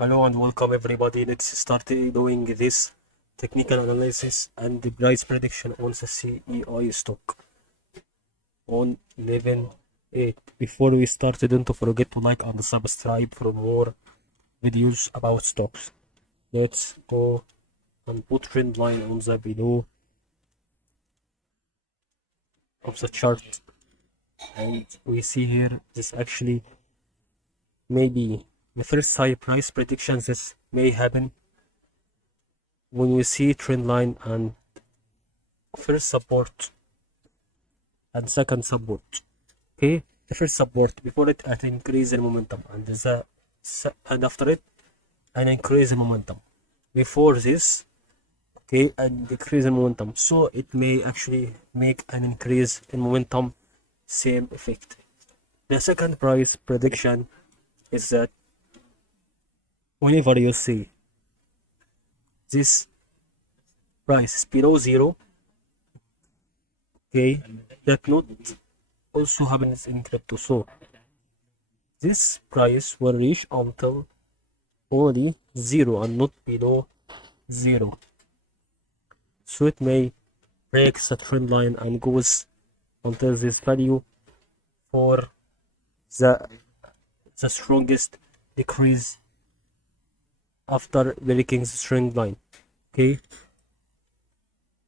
Hello and welcome everybody. Let's start doing this technical analysis and the price prediction on the CEI stock on 11/8. Before we start, don't forget to like and subscribe for more videos about stocks. Let's go and put trend line on the below of the chart, and we see here this actually maybe the first high price prediction. This may happen when we see trend line and first support and second support. Okay, the first support before it an increase in momentum, and after it an increase in momentum before this. Okay, and decrease in momentum, so it may actually make an increase in momentum, same effect. The second price prediction is that whenever you see this price is below zero, okay, that not also happens in crypto. So this price will reach until only zero and not below zero. So it may break the trend line and goes until this value for the strongest decrease after breaking the trend line. Okay,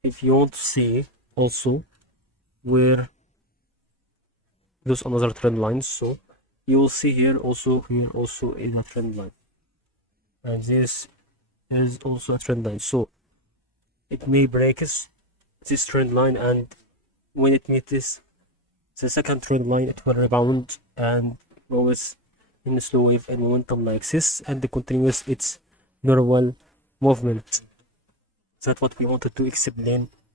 if you want to see also where there's another trend line, so you will see here also is a trend line, and this is also a trend line. So it may break this trend line, and when it meets the second trend line, it will rebound and goes in a slow wave and momentum like this, and continues its normal movement. That's what we wanted to explain